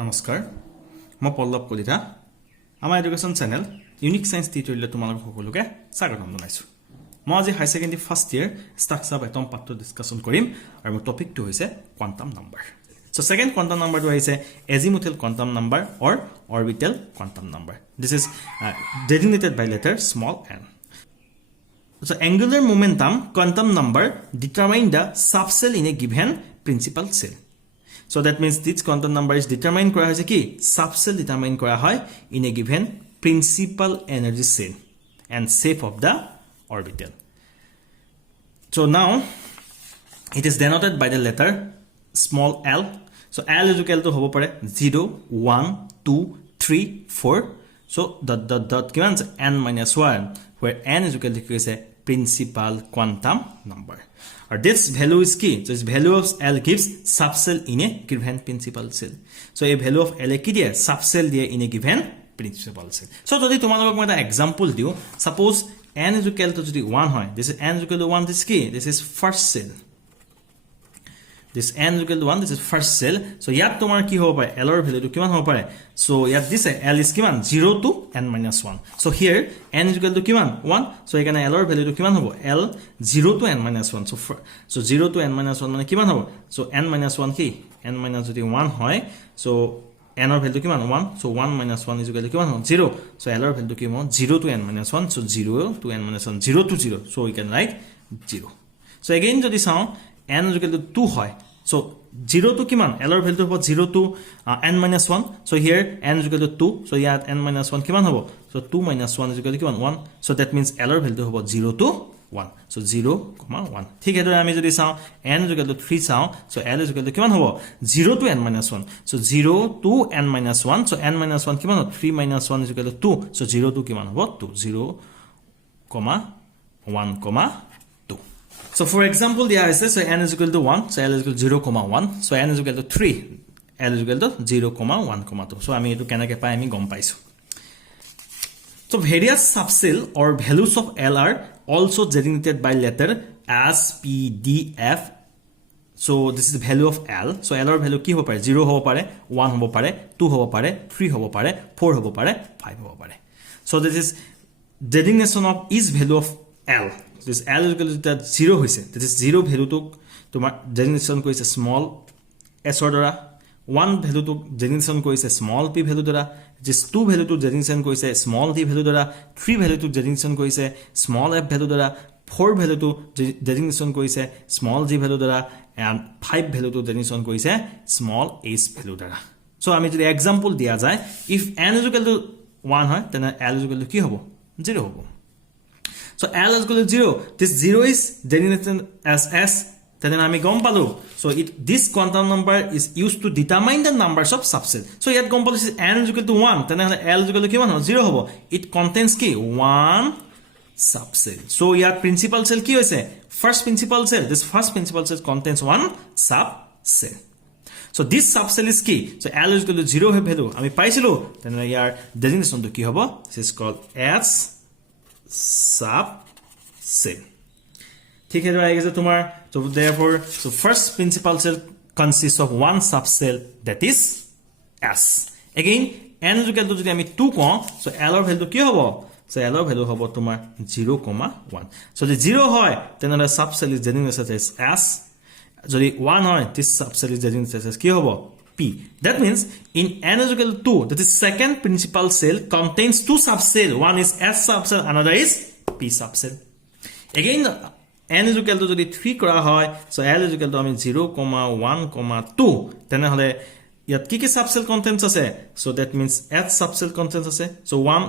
নমস্কাৰ মই পল্লৱ কলিতা আমাৰ education channel unique science tutorial তোমালোক সকলোকে স্বাগতম জনাইছো মই আজি high secondary first year structure of atom পাৰ্টটো ডিসকাশন কৰিম আৰু মোৰ টপিকটো হৈছে quantum number so second quantum নাম্বাৰটো হৈছে azimuthal quantum number or orbital quantum number this is designated by letter small n. So angular momentum quantum number determine the subshell in a given principal cell. So that means this quantum number is determined kora hoise ki subshell determine kora hoy in a given principal energy cell and shape of the orbital. So now it is denoted by the letter small l. So l is equal to hobo pare 0 1 2 3 4. So dot given n minus 1 where n is equal to say principal quantum number. Or this value is key. So this value of L gives subshell in a given principal cell. So a value of L ki diye subshell diye in a given principal cell. So jodi tomalok moi eta example diu, suppose n is equal to jodi 1 hoy, this is n is equal to 1, this key, this is first cell. This n is equal to 1, this is first cell. So yat tomar ki hobo pare L or value to kiman hobo pare. So yat this L is kiman 0 to n minus 1. So here n is equal to kiman 1. So ekane L or value to kiman hobo L 0 to n minus 1. So 0 to n minus 1 mane kiman hobo. So n minus 1 ki n minus 1 hoy. So n or value to kiman 1. So 1 minus 1 is equal to kiman 0. So L or value to kiman 0 to n minus 1. So 0 to n minus 1, 0 to 0. So we can write 0. So again jodi sao n is equal to 2 hoy. So 0 to kiman L or value to 0 to n minus 1. So here n is equal to 2. So here n minus 1 kiman hobo. So 2 minus 1 is equal to kiman 1. So that means L or value to hobo 0 to 1. So 0, 1. ठीक है तो আমি যদি চাও n is equal to 3 চাও. So L is equal to কিমান হ'ব 0 to n minus 1. So 0 to n minus 1. So n minus 1 কিমান হ'ব 3 minus 1 is equal to 2. So 0 to কিমান হ'ব 2. 0, 1, 2. So for example দিয়া আছে so n is equal to 1. So L is equal to 0, 1. So n is equal to 3. L is equal to 0, 1, 2. So আমি এটো কেনেকৈ পাই আমি গম পাইছো. So various subshell or values of L are also designated by letter S, P, D, F. So this is the value of L. So L or value ki hobo pare 0 hobo pare 1 hobo pare 2 hobo pare 3 hobo pare 4 hobo pare 5 hobo pare. So this is designation of each value of L. This L is equal to that 0 hoise. This is 0 value to tomar designation koise small s or dora. 1 value to designation koise small p value dora. This 2 value to designation koise small d value dora. 3 value to designation koise small f value dora. 4 value to designation koise small g value dora. And 5 value to designation koise small h value dora. So ami jodi example dia jay, if n is equal to 1 hoy then L is equal to ki hobo 0 hobo. So L is equal to 0. This 0 is designated as S. Then আমি গম পালো. So this quantum number is used to determine the numbers of subshell. So ইয়াত গম পালো n is equal to 1. Then L is equal to কিমান হ'ব 0 হ'ব. It contains কি 1 subshell. So ইয়াত principal cell কি হৈছে first principal cell. This first principal cell contains 1 subshell. So this subshell is কি so L is equal to 0 হয় value আমি পাইছিলো. Then ইয়াৰ designation to কি হ'ব this is called as subshell. ঠিক আছে আই গেছে তোমাৰ so therefore so first principal cell consists of one subshell that is S. Again n is equal to যদি আমি 2 কওঁ so L or value কি হ'ব so L or value হ'ব তোমাৰ 0, 1. So the 0 হয় then the subshell is designated as S. যদি 1 হয় this subshell is designated as কি হ'ব P. That means in n is equal to 2 that is second principal cell contains two subshell. One is S subshell, another is P subshell. Again n is equal to যদি 3 কৰা হয় so L is equal to আমি 0, 1, 2 তেনে হলে ইয়াত কি কি subshell contents আছে so that means S subshell contents আছে so 1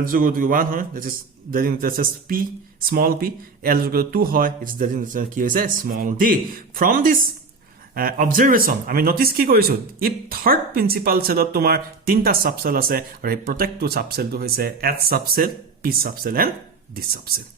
L is equal to 1 হয় that is designated as P small p. L is equal to 2 হয় it's designated কি হৈছে small d. From this observation আমি notice কি কৰিছো if third principal cell তোমাৰ তিনটা subshell আছে আৰু এই প্ৰত্যেকটো subshell টো হৈছে S subshell, P subshell and D subshell.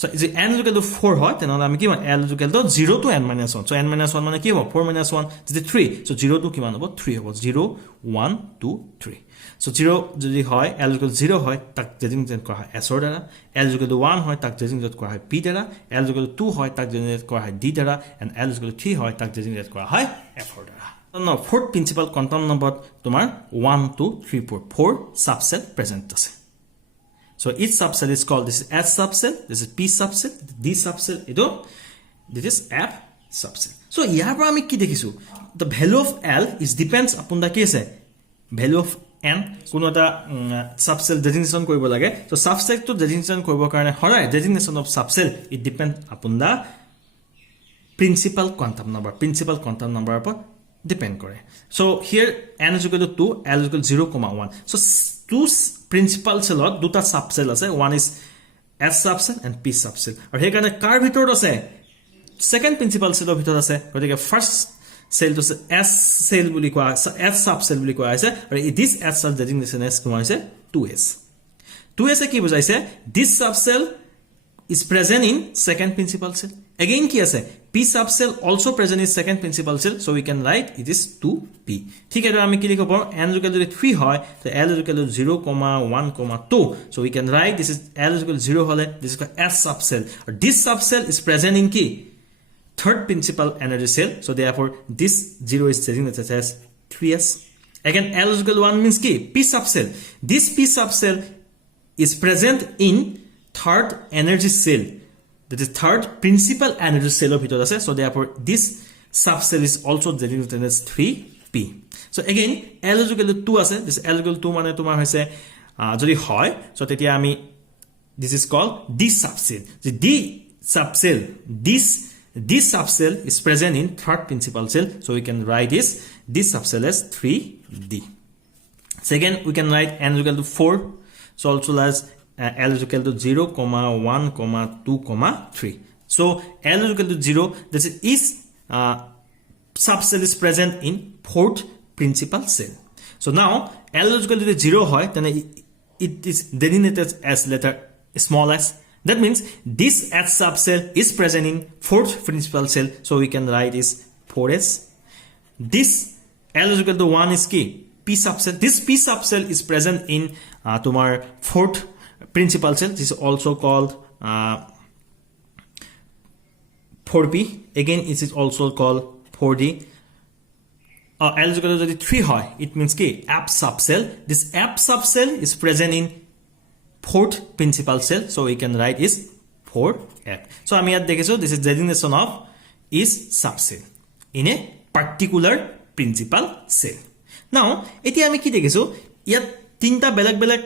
So is n is equal to 4 হয় তেনেহলে আমি কি পাম L is equal to 0 to n minus 1. So n minus 1 মানে কি হ'ব 4 minus 1 is 3. So 0 to কিমান হ'ব 3 হ'ব 0, 1, 2, 3. So 0 যদি হয় L is equal to 0 হয় তাক designated কৰা হয় S দ্বাৰা. L is equal to 1 হয় তাক designated কৰা হয় P দ্বাৰা. L is equal to 2 হয় তাক designated কৰা হয় D দ্বাৰা and L is equal to 3 হয় তাক designated কৰা হয় F দ্বাৰা. No, fourth principal quantum number tomar 1 2 3 4 4 subcell present ase. So each subcell is called, this is S subcell, this is P subcell, D subcell, this is F subcell. So here ami ki dekhisu, the value of L is depends upon the case value of N কোনো এটা subcell designation কৰিব লাগে. So subcell to designation কৰিব কাৰণে হয় designation of subcell, it depend upon the principal quantum number upon depend কৰে. So here n is equal to 2, L is equal to 0,1. So two principal cellot দুটা subcell আছে, one is S subcell and P subcell. আৰু সেই কাৰণে কাৰ ভিতৰত আছে, second principal cellৰ ভিতৰত আছে, গতিকে first cell to S cell বুলি কোৱা আছে, S subcell বুলি কোৱা আছে, আৰু this S cell designation is কোৱা হৈছে 2S. 2S কি বুজাইছে, this subcell is present in second principal cell. Again কি আছে, P subcell also present in second principal cell, so we can write it is 2P. ঠিক আছে, আমি কি লিখিব পাৰো, n is equal to 3 হয়, so L is equal to 0,1,2, so we can write this is L is equal to 0 হলে this is called S subcell, or this subcell is present in কি third principal energy cell, so therefore this 0 is designated as 3S. Again L is equal to 1 means কি P subcell, this P subcell is present in third energy cell, that is third principal energy cell of ভিতৰত আছে, so therefore this subcell is also designated as 3P. So again L is equal to 2 আছে, this L is equal to 2 মানে তোমাৰ হৈছে যদি হয়, so তেতিয়া আমি this is called D subcell. So D subcell, this subcell is present in third principal cell, so we can write this subcell as 3D. Second we can write n is equal to 4, so also as L is equal to 0,1,2,3. So L is equal to 0, this is subcell is present in fourth principal cell. So now L is equal to 0 hoy, then it is designated as letter small s. That means this S subcell is present in fourth principal cell, so we can write is 4S. This L is equal to 1 is key P subcell. This P subcell is present in tomar fourth principal cell. This is also called 4P. Again it is also called 4D. L is equal to 3 hoy, it means ki F subcell. This F subcell is present in fourth principal cell, so we can write is 4F. So আমি ইয়াত দেখিছো this is designation of is subcell in a particular principal cell. Now এতিয়া আমি কি দেখিছো, ইয়াত তিনটা বেলেগ বেলেগ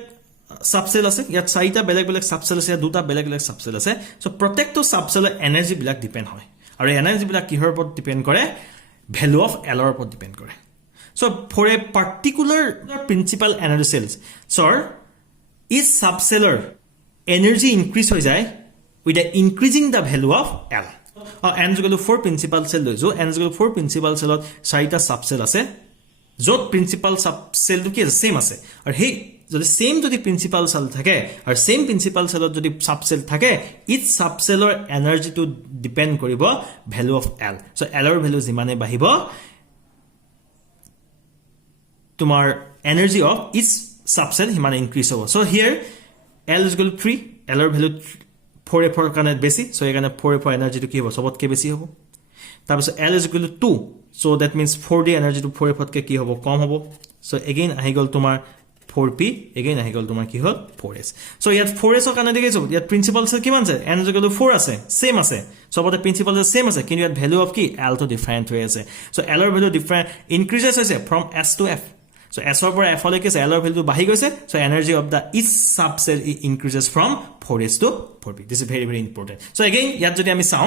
subcell আছে, ইয়াত চাৰিটা বেলেগ বেলেগ subcell আছে, দুটা বেলেগ বেলেগ subcell আছে. So প্ৰত্যেকটো subcell এনাৰ্জি বিলাক ডিপেন্ড হয়, আৰু এনাৰ্জি বিলাক কিহৰ ওপৰত ডিপেন্ড কৰে, value of L ৰ ওপৰত ডিপেন্ড কৰে. So for a particular principal energy cells, so each subcellular energy increase হৈ যায় with the increasing the value of L. n is equal to 4 principal cell লৈছো, n is equal to 4 principal cellত চাৰিটা subcell আছে, য'ত principal subcell টো কি আছে same আছে, আৰু সেই যদি সেম যদি প্ৰিন্সিপাল সেল থাকে আৰু সেম প্ৰিন্সিপাল সেলত যদি সাবসেল থাকে, ইচ সাবসেলৰ এনাৰ্জি টু ডিপেন্ড কৰিব value of L. So L ৰ ভ্যালু যিমানে বাঢ়িব তোমাৰ এনাৰ্জি অফ ইচ সাবসেল সিমানে ইনক্ৰিজ হ'ব. So here L is equal to 3, L ৰ ভ্যালু 4f ৰ কাৰণে বেছি, সো এখানে 4f এনাৰ্জি টু কি হ'ব, সবতকে বেছি হ'ব. তাৰপিছত L is equal to 2, so that means 4d energy to 4f তকে কি হ'ব, কম হ'ব. সো এগেইন আহি গল তোমাৰ 4p, again আহি গল তোমাৰ কি হল 4s. সো ইয়াত 4s ৰ কাৰণে দেখিছো ইয়াত প্ৰিন্সিপাল আছে কিমান আছে, n is equal to 4 আছে, সেম আছে, সবতে প্ৰিন্সিপাল আছে সেম আছে, কিন্তু ইয়াত ভ্যালু অফ কি L তো ডিফাৰেন্ট হৈ আছে. সো L ৰ ভ্যালু ডিফাৰেন্ট ইনক্ৰিজেস হৈছে from s to f. So s ৰ পৰা f লৈকে L ৰ ভ্যালু বাঢ়ি গৈছে, so energy of the each subcell increases from 4s to 4p. This is very very important. So again ইয়াত যদি আমি চাও,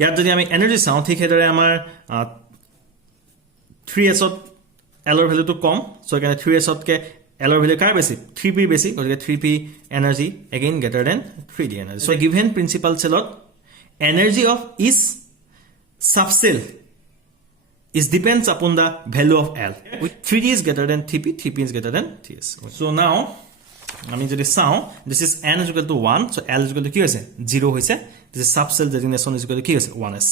ইয়াত যদি আমি এনাৰ্জি চাও, ঠিক হেদৰে আমাৰ 3s ত L ৰ ভ্যালু তো কম, সো এখানে 3s তকে L ৰ ভ্যালু কাৰ বেছি, 3p বেছি, গতিকে 3p energy again greater than 3d energy. So given principal cellot energy of each subcell is depends upon the value of L. 3d is greater than 3p, 3p is greater than 3s. So now আমি যদি চাও, this is n is equal to 1, so L is equal to কি হৈছে 0 হৈছে, this is subcell designation is equal to কি হৈছে 1s.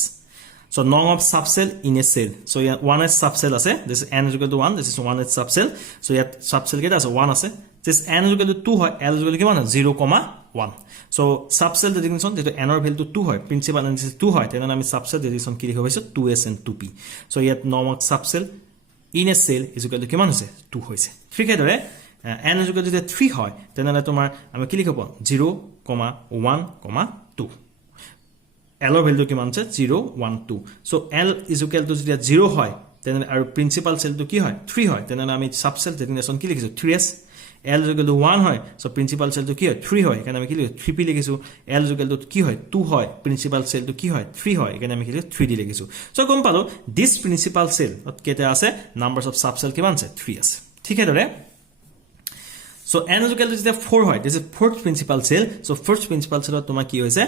So norm of subshell in a cell. So here 1s subshell ase. This is n is equal to 1. This is 1s subshell. So here subshell keta ase 1 ase. This n is equal to 2 hoy. L is equal to kiman 0,1. So subshell definition যেটো n or value 2 হয় principal analysis 2 হয় তেনে আমি subshell definition কি লিখিব হৈছে 2s and 2p. So ইয়াত norm of subshell in a cell is equal to কিমান হৈছে 2 হৈছে ঠিক আছে n is equal to 3 হয় তেনে তোমাৰ আমি কি লিখিব 0,1,2 l or value কিমান আছে 0,1,2. So l is equal to যেতিয়া 0 হয় তেনে আৰু principal cell to কি হয় 3 হয় তেনে আমি subshell definition কি লিখিছো 3s. L is equal to 1 হয় so principal cell to কি হয় 3 হয় এখানে আমি কি লিখো 3p লিখিছো. L is equal to কি হয় 2 হয় principal cell to কি হয় 3 হয় এখানে আমি কি লিখো 3d লিখিছো. So গম পালো this principal cell কেতে আছে numbers of subshell কিমান আছে 3 আছে ঠিক আছে So n is equal to 4 হয় this is fourth principal cell. So first principal cell তোমার কি হইছে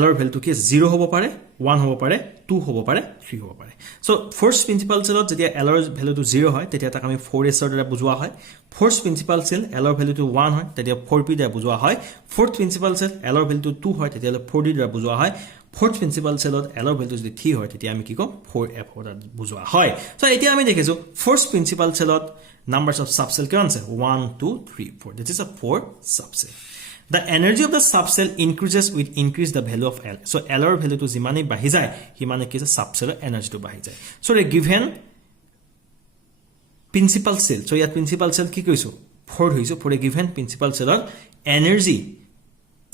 l or value কি 0 হবো পারে 1 হবো পারে 2 হবো পারে 3 হবো পারে. So first principal cell যদি l or value 0 হয় তেতিয়া তাক আমি 4s এর দ্বারা বুঝোৱা হয়. Fourth principal cell l or value 1 হয় তেতিয়া 4p দ্বারা বুঝোৱা হয়. Fourth principal cell l or value 2 হয় তেতিয়া 4d দ্বারা বুঝোৱা হয়. Fourth principal cell l or value যদি 3 হয় তেতিয়া আমি কি কম 4f দ্বারা বুঝোৱা হয়. So এতিয়া আমি দেখিছো first principal cell numbers of subshell কিমান আছে 1 2 3 4 this is a 4 subshell. The energy of the subshell increases with increase the value of L. So L or value to jimane bahi jay himane ki subshell energy to bahi jay. So a given principal cell. So yat principal cell ki koiso 4 hoiso for a given principal cell energy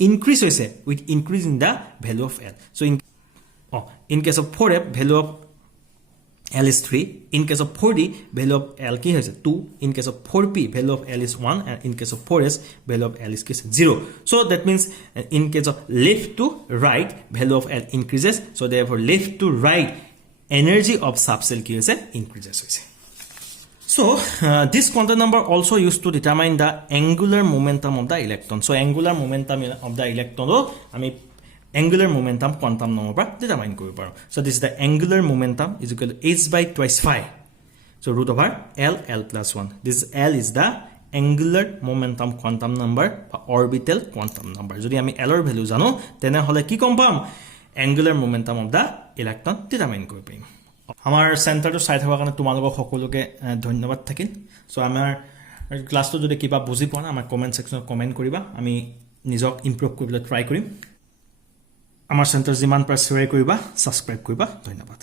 increase hoise with increasing the value of L. So in case of 4f value of L is 3. In case of 4d, value of L ki hoise 2. In case of 4p, value of L is 1. And in case of 4s, value of L is 0. So that means in case of left to right, value of L increases. So therefore left to right, energy of subshell ki hoise increases hoise. So this quantum number also used to determine the angular momentum of the electron. So angular momentum of the electron ami angular momentum quantum number pa determine koribo paro. So this is the angular momentum is equal to h by twice phi. So root over l plus 1. This l is the angular momentum quantum number orbital quantum number. Jodi ami l or value jano tene hole ki kom pam angular momentum of the electron determine koribo parim. Amar center to sai thaka karone tumalok hokoloke dhonyabad thakil. So amar class to jodi kiba buji pona amar comment section comment koriba ami nijok improve koribole try korim. আমার centre জিমান পাৰ share কৰিবা subscribe কৰিবা ধন্যবাদ